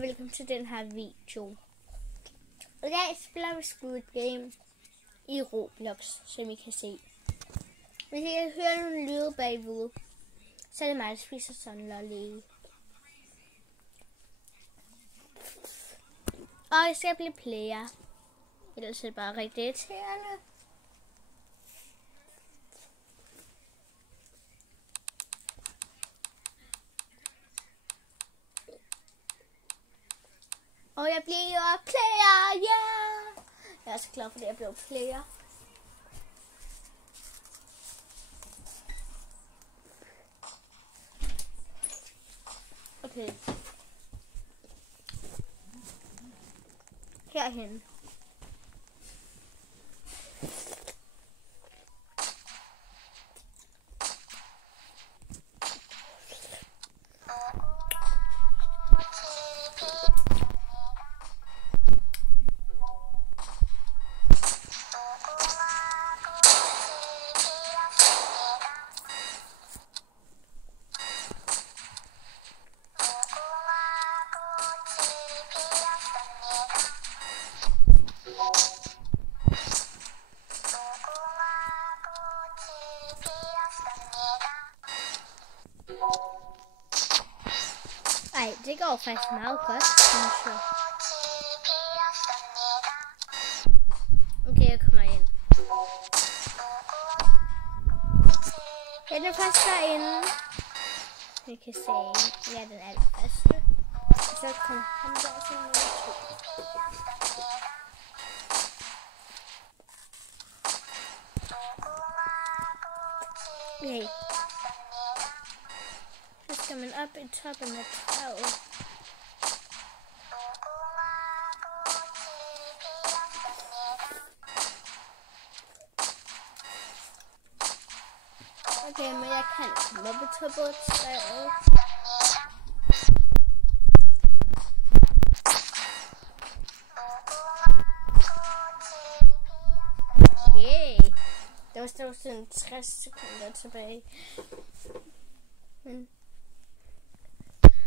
og velkommen til den her video. I dag spiller vi Squid Game i Roblox, som I kan se. Hvis I kan høre nogle lyde bagved, så er det mig, der spiser sådan en lolly. Og jeg skal blive player. Ellers er det bare rigtig irriterende. Og jeg bliver player, yeah! Jeg er så glad for det, jeg blev player. Okay. Herhen. Ej, det går faktisk meget godt, synes jeg. Okay, jeg kommer ind. Jeg er først derinde. Vi kan se, ja, den er det første. Så kommer han der til nummer 2. Okay. Så skal man op i toppen af taget. Okay, men jeg kan komme op i toppen af taget. Yay! Der var stadig sådan 60 sekunder tilbage. Men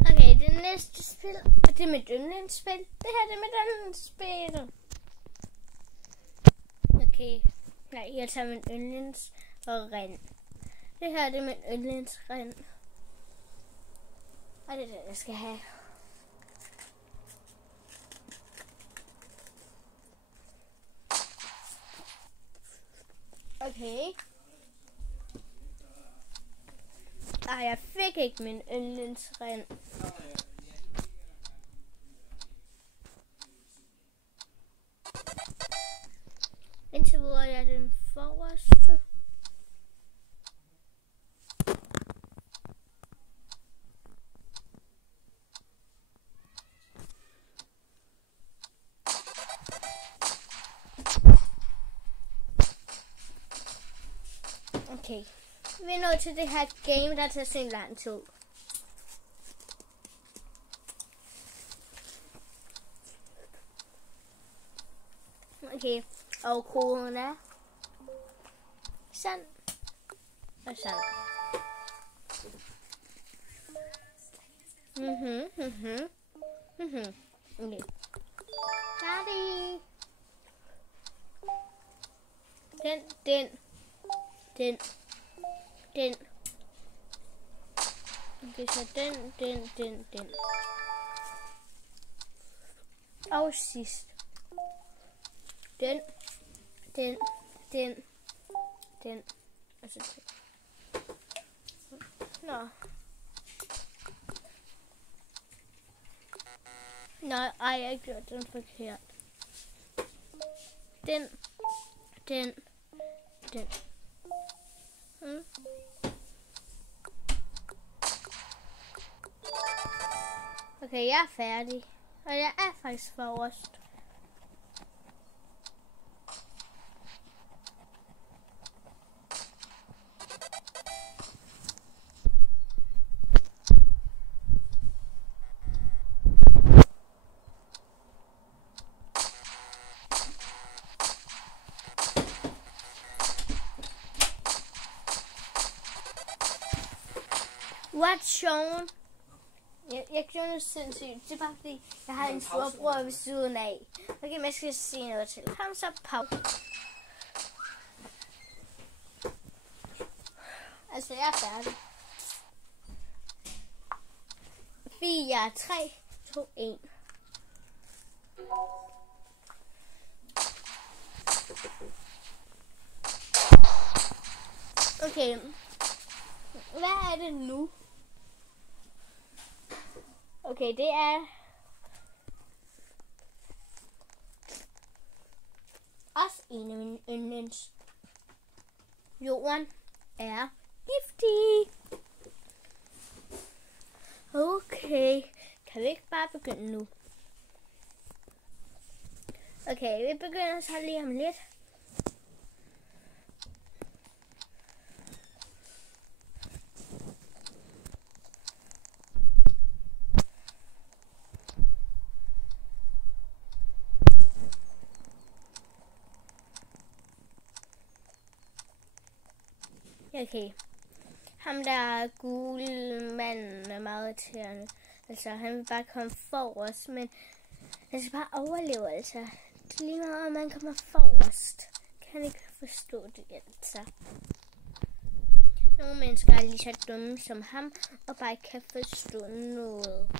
okay, det næste spil, og det er mit yndlingsspil. Det her det er mit yndlingsspil. Okay, nej, jeg tager min yndlings og ren. Det her det er min yndlingsren. Og det er det, jeg skal have. Okay. Ej, jeg fik ikke min yndlingsren. Indtil videre er jeg den forreste. Okay. Vi er nået til det her game, der tager sådan lang tid. Okay, og koden er sådan og sådan. Okay. Færdig. Den. Okay, så den. Og sidst. Den. Og så den. Nå. Nej, jeg har gjort den forkert. Den. Okay, jeg er færdig. Og jeg er faktisk forrest. What's shown Jeg gjorde noget sindssygt. Det er bare fordi, jeg har en storbror ved siden af. Okay, men jeg skal sige noget til ham, så pause. Altså, jeg er færdig. 4, 3, 2, 1. Okay. Hvad er det nu? Okay, det er også en af mine yndlings. Jorden er giftig. Okay, kan vi ikke bare begynde nu? Okay, vi begynder så lige om lidt. Okay. Ham der gule manden er meget irriterende. Altså, han vil bare komme forrest, men han skal bare overleve, altså. Det er lige meget, om man kommer forrest. Kan ikke forstå det, altså. Nogle mennesker er lige så dumme som ham, og bare ikke kan forstå noget.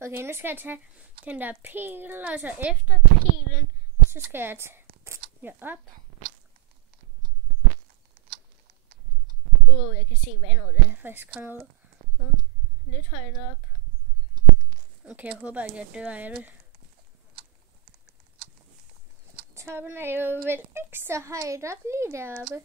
Okay, nu skal jeg tage den der pil, og så efter pilen, så skal jeg tage op. Jeg kan se vandet, der faktisk kommer lidt højt op. Okay, jeg håber ikke, jeg dør af det. Toppen er jo vel ikke så højt op lige deroppe.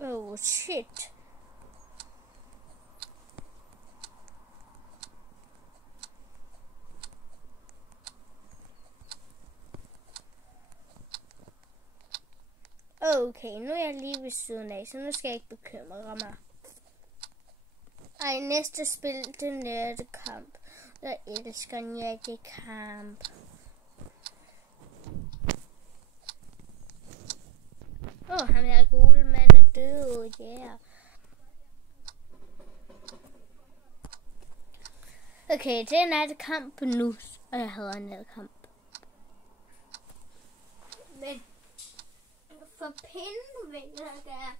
Oh shit. Okay, nu er jeg lige ved siden af, så nu skal jeg ikke bekymre mig. Ej, næste spil, det er nattekamp. Jeg elsker nattekamp. Han er gule mand er død, yeah. Okay, det er nattekamp nu, og jeg hader nattekamp. Men for pinden vælger der.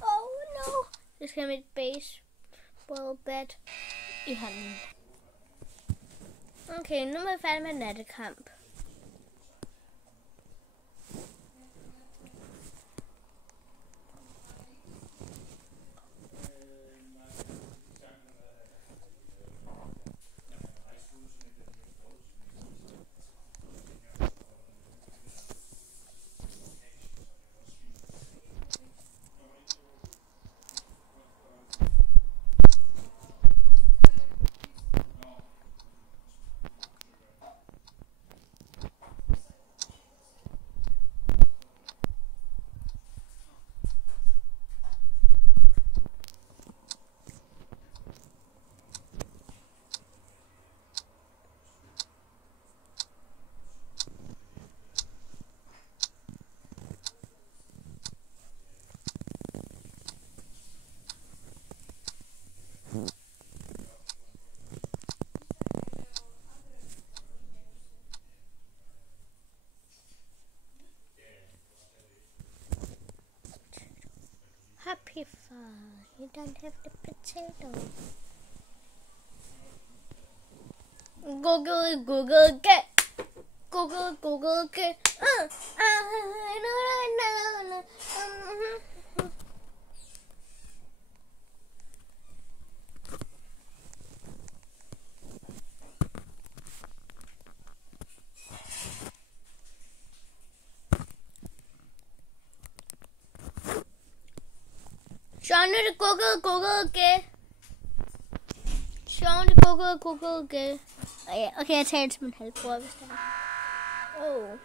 Oh no. Jeg skal have mit baseball bat i hånden. Okay, nu er jeg færdig med nattekamp. Happy fun, you don't have the potato. Google, get. Google, get. Sean det Google, get. Sean det Google, get. Okay, jeg tager det som en halvbror, hvis det er.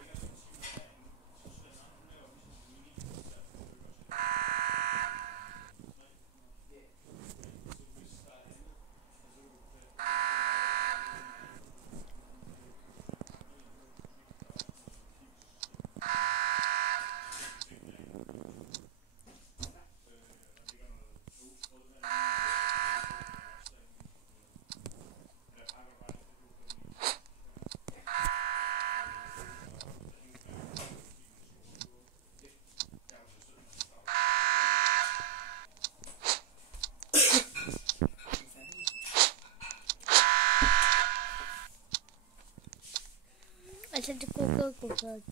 Altså det kunne gå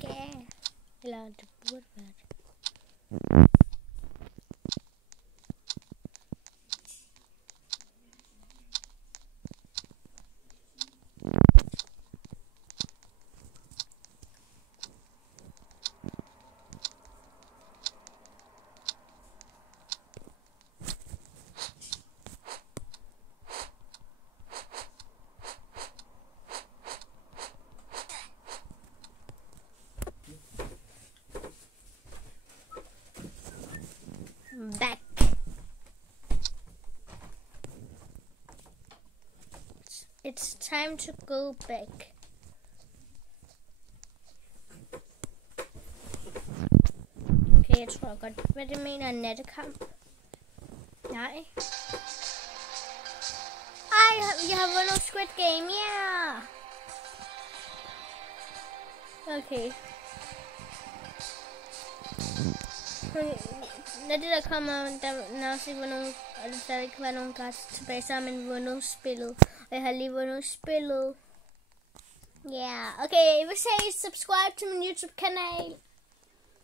galt. Eller det burde være det. Back. It's time to go back. Okay, jeg tror godt, hvad det mener nattekamp. Nej. Ej, jeg har vundet Squid Game, ja! Yeah! Okay. Når det der kommer, der også ikke var nogen, og der stadig ikke var nogen gratis tilbage, så har man vundet spillet. Og jeg har lige vundet spillet. Ja, yeah. Okay, hvis I subscribe til min YouTube-kanal.